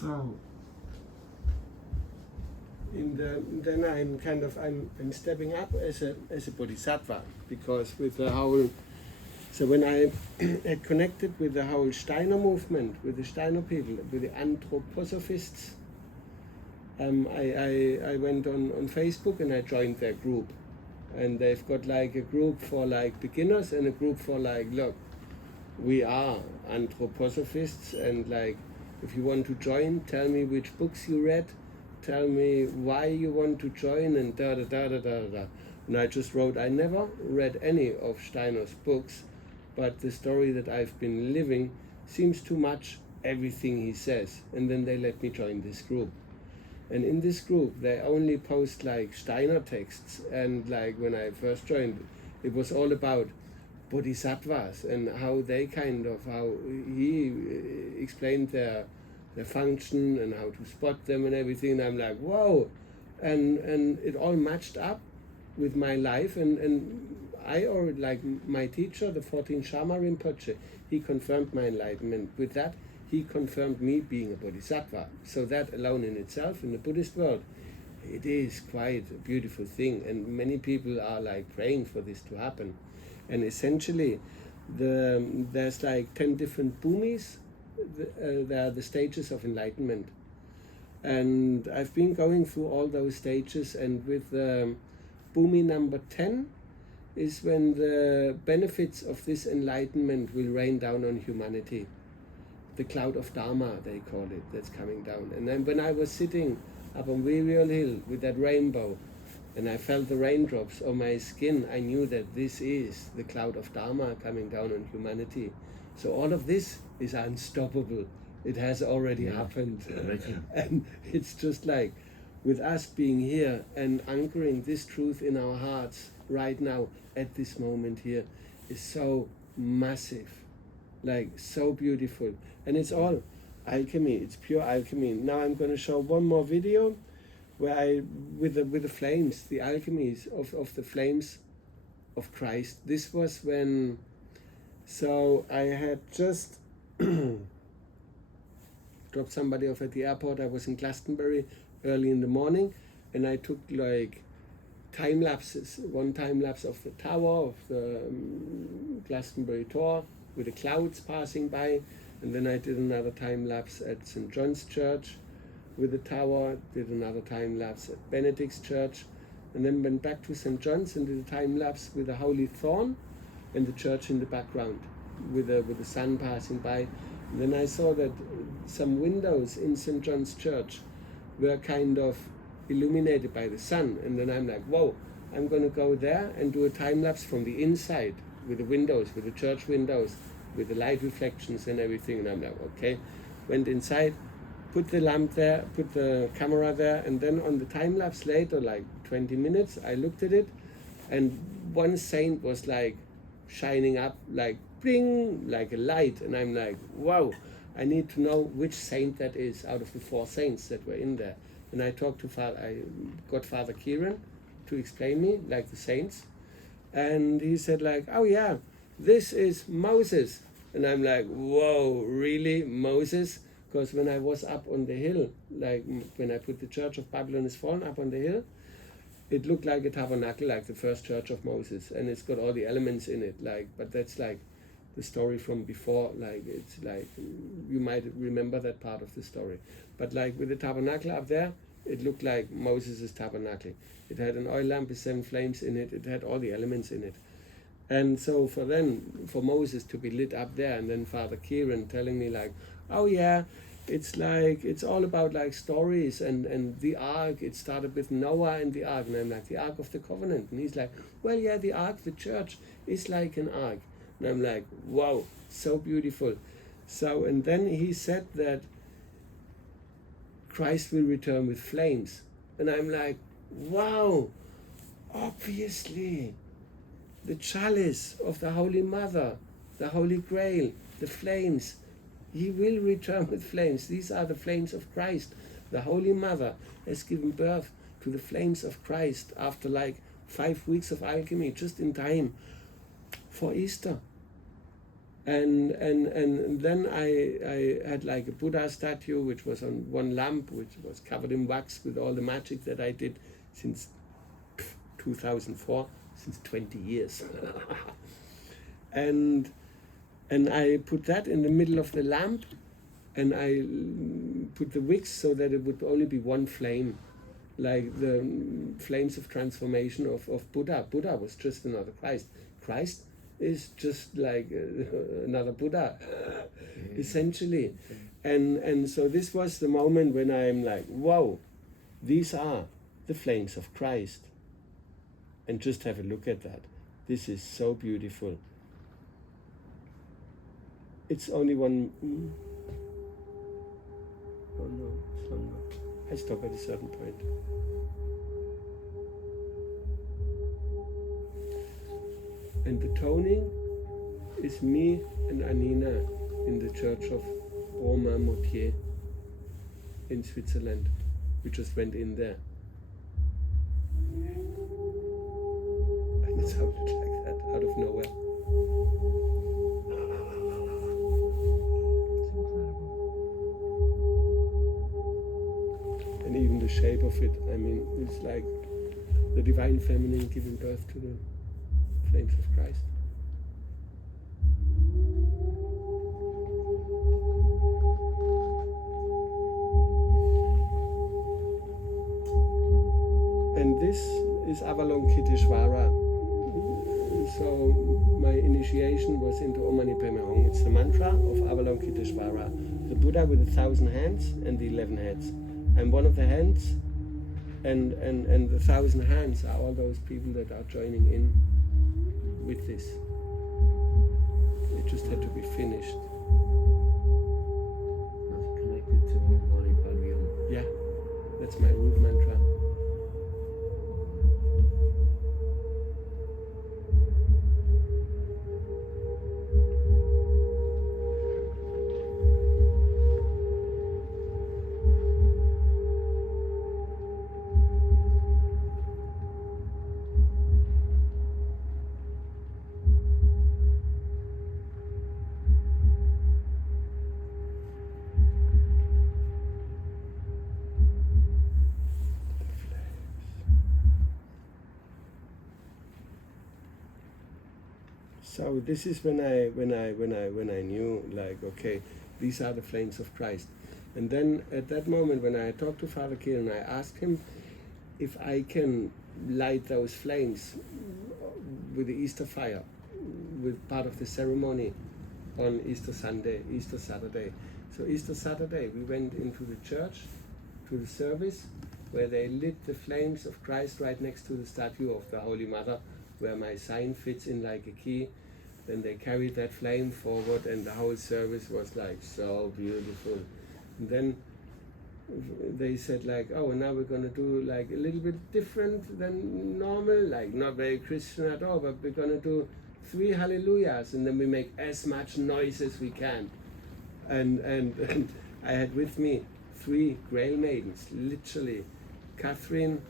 So, then I'm stepping up as a Bodhisattva, because with the whole, so when I had connected with the whole Steiner movement, with the Steiner people, with the anthroposophists, I went on Facebook and I joined their group, and they've got like a group for like beginners and a group for like, look, we are anthroposophists, and like, if you want to join, tell me which books you read, tell me why you want to join, and da da da da da da. And I just wrote, I never read any of Steiner's books, but the story that I've been living seems too much everything he says. And then they let me join this group. And in this group, they only post like Steiner texts. And like when I first joined, it was all about Bodhisattvas and how they how he explained their function and how to spot them and everything. And I'm like, whoa. And it all matched up with my life. And I already, like my teacher, the 14th Sharma Rinpoche, he confirmed my enlightenment. With that, he confirmed me being a Bodhisattva. So that alone in itself, in the Buddhist world, it is quite a beautiful thing. And many people are like praying for this to happen. And essentially, there's like 10 different bhumis. They are the stages of enlightenment. And I've been going through all those stages, and with bhumi number 10 is when the benefits of this enlightenment will rain down on humanity. The cloud of Dharma, they call it, that's coming down. And then when I was sitting up on Virial Hill with that rainbow, and I felt the raindrops on my skin, I knew that this is the cloud of Dharma coming down on humanity. So all of this is unstoppable. It has already happened. And it's just like, with us being here and anchoring this truth in our hearts right now, at this moment here, is so massive, like so beautiful. And it's all alchemy, it's pure alchemy. Now I'm going to show one more video where I, with the flames, the alchemies of the flames of Christ. This was when, so I had just dropped somebody off at the airport. I was in Glastonbury early in the morning, and I took like time lapses. One time lapse of the tower of the Glastonbury Tor with the clouds passing by, and then I did another time lapse at St. John's Church with the tower, did another time lapse at Benedict's Church, and then went back to St. John's and did a time lapse with the Holy Thorn and the church in the background with the sun passing by. And then I saw that some windows in St. John's Church were kind of illuminated by the sun, and then I'm like, whoa, I'm going to go there and do a time lapse from the inside with the windows, with the church windows, with the light reflections and everything. And I'm like, okay, went inside, put the lamp there, put the camera there, and then on the time lapse later, like 20 minutes, I looked at it, and one saint was like shining up like bling, like a light, and I'm like, wow, I need to know which saint that is out of the 4 saints that were in there. And I talked to I got Father Kieran to explain me like the saints, and he said like, oh yeah, this is Moses. And I'm like, whoa, really, Moses? Because when I was up on the hill, like when I put the Church of Babylon is Fallen up on the hill, it looked like a tabernacle, like the first church of Moses, and it's got all the elements in it, like, but that's like the story from before, like it's like, you might remember that part of the story. But like with the tabernacle up there, it looked like Moses' tabernacle. It had an oil lamp with 7 flames in it, it had all the elements in it. And so for Moses to be lit up there, and then Father Kieran telling me like, oh yeah, it's like, it's all about like stories, and the ark, it started with Noah and the ark, and I'm like, the Ark of the Covenant. And he's like, well yeah, the ark, the church is like an ark. And I'm like, wow, so beautiful. So, and then he said that Christ will return with flames. And I'm like, wow, obviously, the chalice of the Holy Mother, the Holy Grail, the flames, he will return with flames. These are the flames of Christ. The Holy Mother has given birth to the flames of Christ after like 5 weeks of alchemy, just in time for Easter. And then I had like a Buddha statue which was on one lamp, which was covered in wax with all the magic that I did since 2004, since 20 years. and I put that in the middle of the lamp, and I put the wicks so that it would only be one flame, like the flames of transformation of Buddha. Buddha was just another Christ. Christ is just like another Buddha, essentially. And so this was the moment when I'm like, wow, these are the flames of Christ. And just have a look at that. This is so beautiful. It's only one. Oh no, it's longer. I stop at a certain point. And the toning is me and Anina in the church of Romain-Moutier in Switzerland. We just went in there. And it sounded like that, out of nowhere. And even the shape of it, I mean, it's like the Divine Feminine giving birth to the flames of Christ. And this is Avalokiteshvara. So my initiation was into Om Mani Padme Hum. It's the mantra of Avalokiteshvara, the Buddha with 1,000 hands and the 11 heads. I'm one of the hands, and the 1,000 hands are all those people that are joining in with this. It just had to be finished. That's connected to Om Mani Padme Hum. Yeah, that's my root mantra. So this is when I knew, like, okay, these are the flames of Christ. And then at that moment when I talked to Father Kieran, I asked him if I can light those flames with the Easter fire, with part of the ceremony on Easter Sunday, Easter Saturday. So Easter Saturday we went into the church, to the service, where they lit the flames of Christ right next to the statue of the Holy Mother, where my sign fits in like a key. Then they carried that flame forward, and the whole service was like so beautiful. And then they said like, oh, now we're going to do like a little bit different than normal, like not very Christian at all, but we're going to do 3 hallelujahs, and then we make as much noise as we can. And I had with me 3 Grail maidens, literally, Catherine,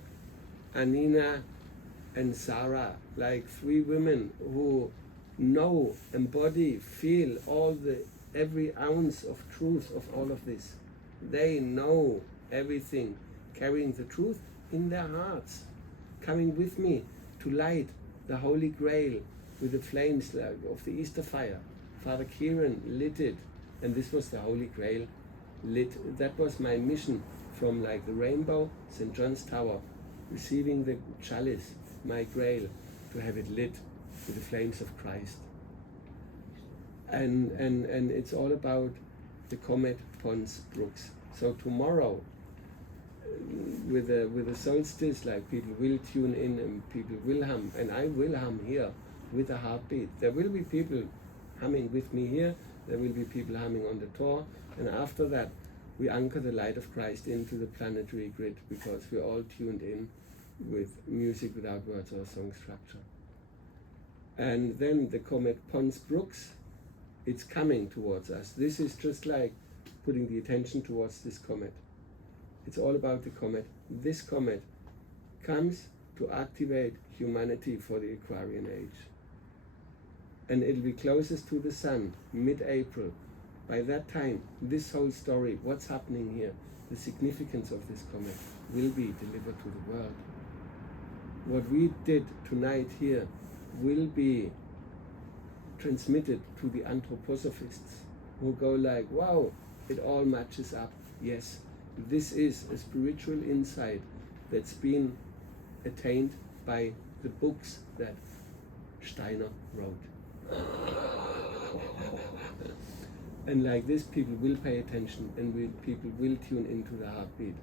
Anina, and Sarah, like 3 women who know, embody, feel every ounce of truth of all of this. They know everything, carrying the truth in their hearts, coming with me to light the Holy Grail with the flames of the Easter fire. Father Kieran lit it, and this was the Holy Grail lit. That was my mission from like the rainbow, St. John's Tower, receiving the chalice, my Grail, to have it lit with the flames of Christ. And it's all about the comet Pons Brooks. So tomorrow, with the solstice, like people will tune in and people will hum, and I will hum here with a heartbeat. There will be people humming with me here, there will be people humming on the tour, and after that we anchor the light of Christ into the planetary grid, because we're all tuned in with music without words or song structure. And then the comet Pons Brooks, it's coming towards us. This is just like putting the attention towards this comet. It's all about the comet. This comet comes to activate humanity for the Aquarian age. and it'll be closest to the sun, mid-April. By that time, this whole story, what's happening here, the significance of this comet, will be delivered to the world. What we did tonight here will be transmitted to the anthroposophists who go like, wow, it all matches up. Yes, this is a spiritual insight that's been attained by the books that Steiner wrote. And like this, people will pay attention, and people will tune into the heartbeat.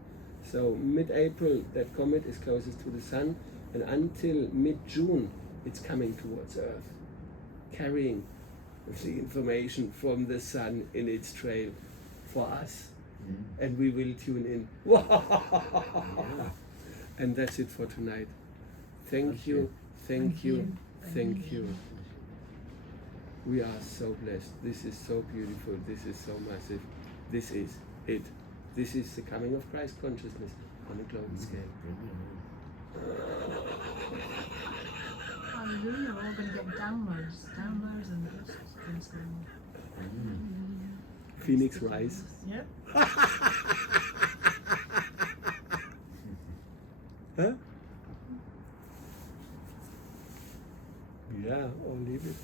So mid-April, that comet is closest to the sun, and until mid-June, it's coming towards Earth, carrying the information from the sun in its trail for us. And we will tune in. And that's it for tonight. Thank you, thank you, thank you. We are so blessed. This is so beautiful. This is so massive. This is it. This is the coming of Christ consciousness on a global scale. Hallelujah, we're all going to get downloads and things going on. Phoenix rise. Yep. Huh? Yeah, or leave it.